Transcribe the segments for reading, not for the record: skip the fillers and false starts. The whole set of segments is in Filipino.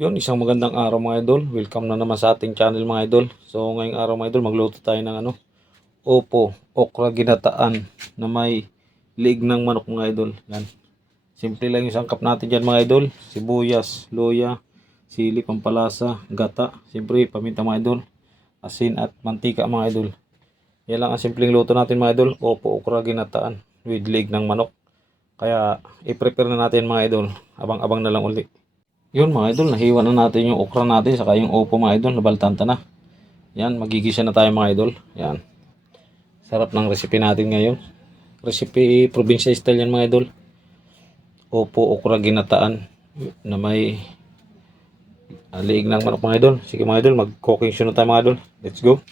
Yun, isang magandang araw mga idol. Welcome na naman sa ating channel mga idol. So ngayong araw mga idol, magluto tayo ng opo, okra ginataan na may liig ng manok mga idol. Yan. Simple lang yung sangkap natin dyan mga idol. Sibuyas, luya, sili, pampalasa, gata. Siyempre paminta mga idol. Asin at mantika mga idol. Yan lang ang simpleng luto natin mga idol. Opo, okra ginataan with liig ng manok. Kaya i-prepare na natin mga idol. Abang-abang na lang ulit. Yun mga idol, nahiwa na natin yung okra natin saka yung opo mga idol, nabaltanta na. Yan, magigisa na tayo mga idol. Yan. Sarap ng recipe natin ngayon. Recipe probinsya style yan mga idol. Opo okra ginataan na may liig ng manok mga idol. Sige mga idol, mag-cooking show na tayo mga idol. Let's go.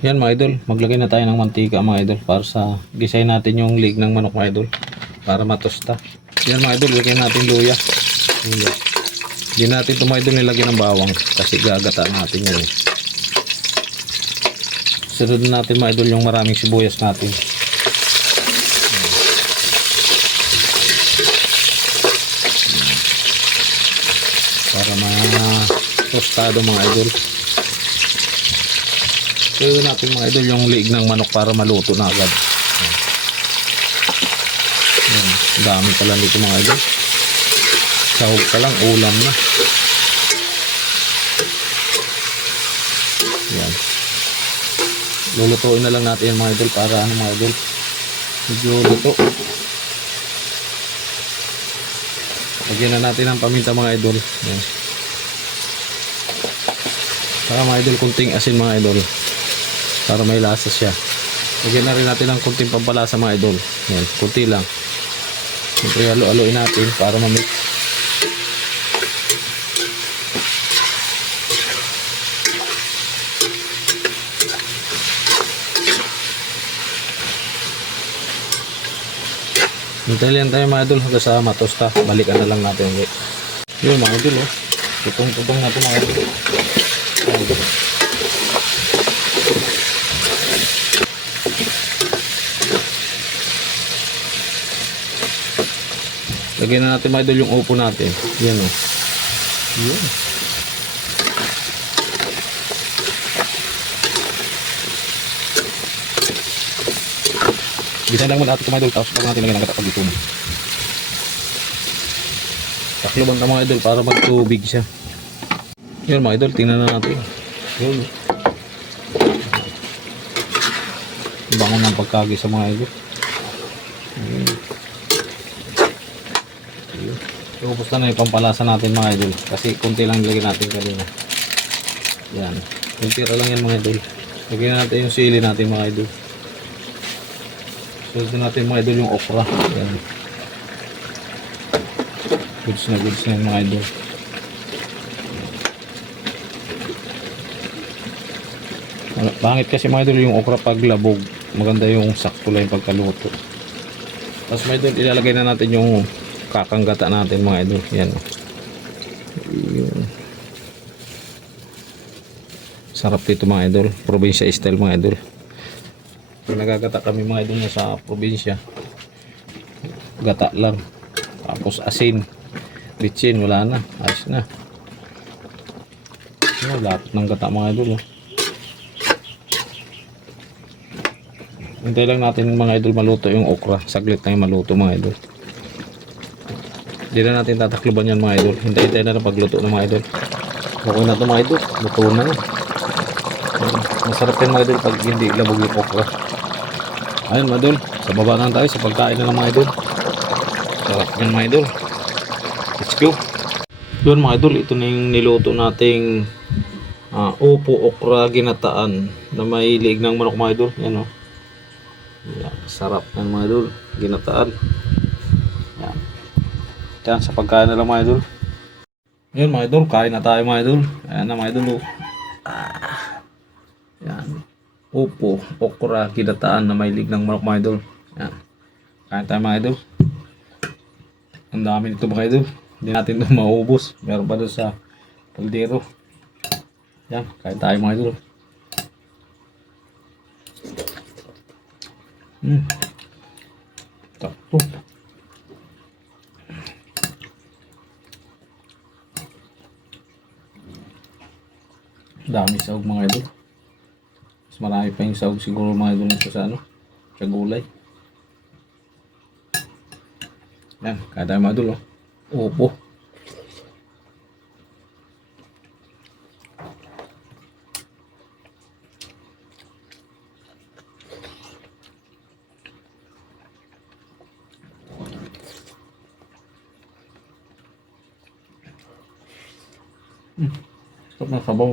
Yan mga idol, maglagay na tayo ng mantika mga idol para sa gisay natin yung liig ng manok mga idol para matosta. Yan mga idol, lagyan natin luya. Luya. Hindi natin ito mga idol nilagyan ng bawang kasi gagata natin yan. Sunod natin mga idol yung maraming sibuyas natin. Para ma-tostado mga idol. Gawin natin mga idol yung liig ng manok para maluto na agad. Yan. Dami pala nito mga idol. Sahog pa lang, ulam na. Yan. Lulutuin na lang natin yan mga idol para mga idol medyo luto. Lagyan na natin ang paminta mga idol. Yan. Para mga idol kunting asin mga idol para may lasa siya. Lagyan na rin natin ang kunting pampalasa mga idol. Yan, kunti lang. Siyempre halo-haloin natin para mamix. Hintay lang tayo mga idol hanggang sa matosta. Balikan na lang natin ulit. Yun mga idol oh. Tutong-tutong natin mga idol. Lagyan na natin mga idol yung upo natin. Yan oh. Yun. Bisa lang muna natin mga idol, tapos pag natin lagyan ng gata pag ito na. Takloban ka mga idol para magtubig siya. Yun mga idol, tingnan na natin. Yun. Bangon ng pagkagisa mga idol. Yun. Yun. Ubus na yung pampalasa natin mga idol. Kasi kunti lang nilagyan natin kanina. Yan. Kuntira lang yan mga idol. Lagyan natin yung sili natin mga idol. Sunod natin mga idol yung okra. Yan. Goods na yung mga idol. Pangit kasi mga idol yung okra pag labog. Maganda yung sakto lang yung pagkaluto. Tapos mga idol ilalagay na natin yung kakanggata natin mga idol. Yan. Yun. Sarap dito mga idol. Probinsya style mga idol. Nagagata kami mga idol sa probinsya, gata lang tapos asin, bitsin, wala na, ayos na. Lapit ng gata mga idol oh. Hintay lang natin mga idol maluto yung okra, saglit na yung maluto mga idol. Hindi na natin tatakluban yan mga idol. Hintay na ng pagluto ng mga idol. Okay na ito mga idol, luto na. Masarap yan mga idol pag hindi labog yung okra. Ayun mga idol, sa baba na tayo sa pagkain na ng mga idol. Sarap yan mga idol. Let's go. Yun mga idol, ito na yung niluto nating opo okra ginataan na may liig ng manok mga idol. Yan o. Yan, sarap yan mga idol, ginataan. Yan. Yan, sa pagkain na lang mga idol. Yun mga idol, kain na tayo mga idol. Ayan na mga idol o. Yan. Opo, okra, ginataan na may liig ng manok mga idol. Yan. Kain tayo mga idol. Ang dami nito mga idol. Hindi natin ito maubos. Meron pa doon sa kaldero. Yan. Kain tayo mga idol. Takto. Dami sahog mga idol. Mas marami pa yung sahog siguro mga idol nito sa ano, sa gulay. Yan, kada mga idol oh. Opo. Sarap ng sabaw.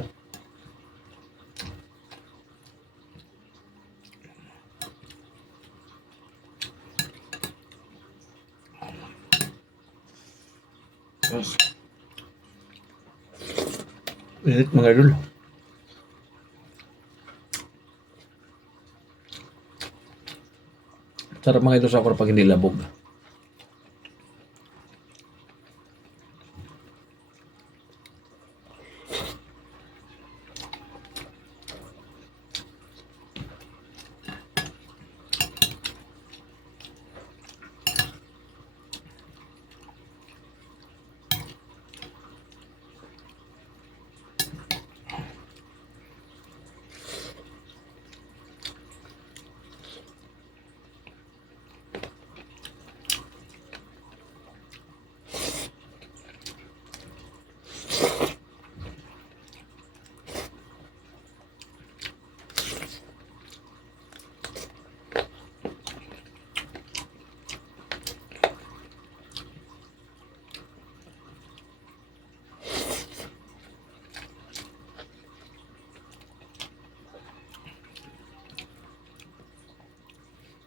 Yes. Init mga idol. Sarap mga idol sa okra pag hindi labog.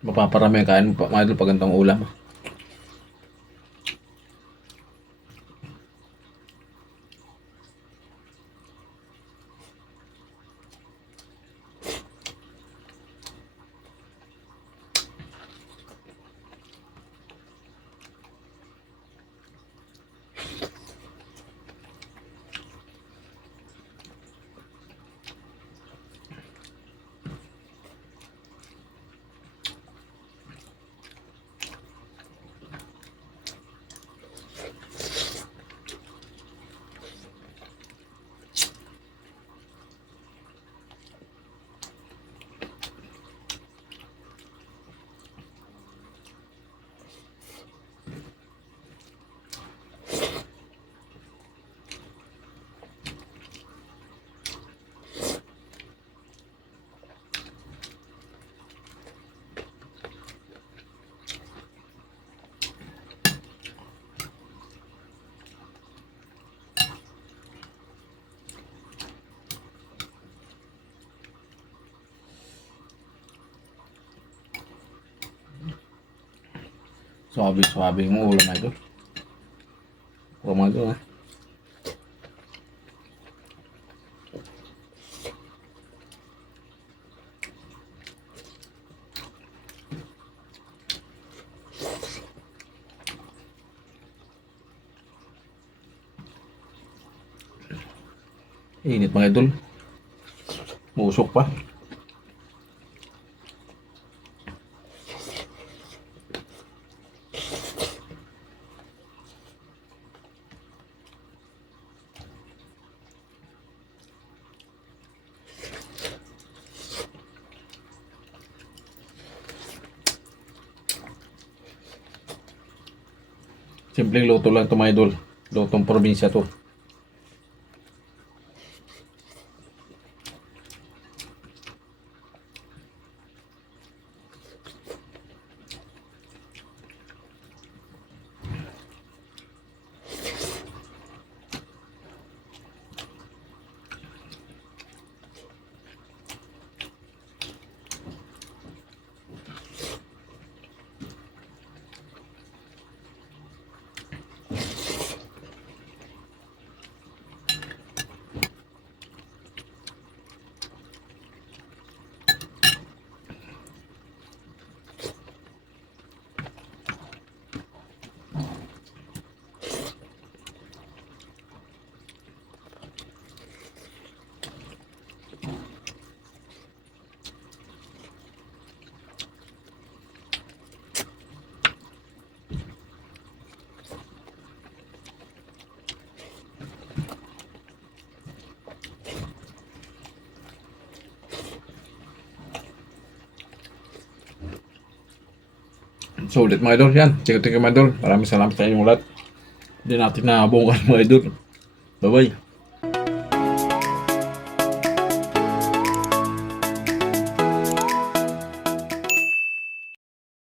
Mapaparami ang kain mo mga idol pag ganitong ulam. Swabe-swabe yung ulam mga idol. Mga idol ha. Init mga idol. Musok pa. Simpleng luto lang ito mga idol. Lutong probinsya to. Sulit mga idol. Yan. Thank you mga idol. Maraming salamat sa inyong lahat. Hindi natin nabungkan mga idol. Bye bye.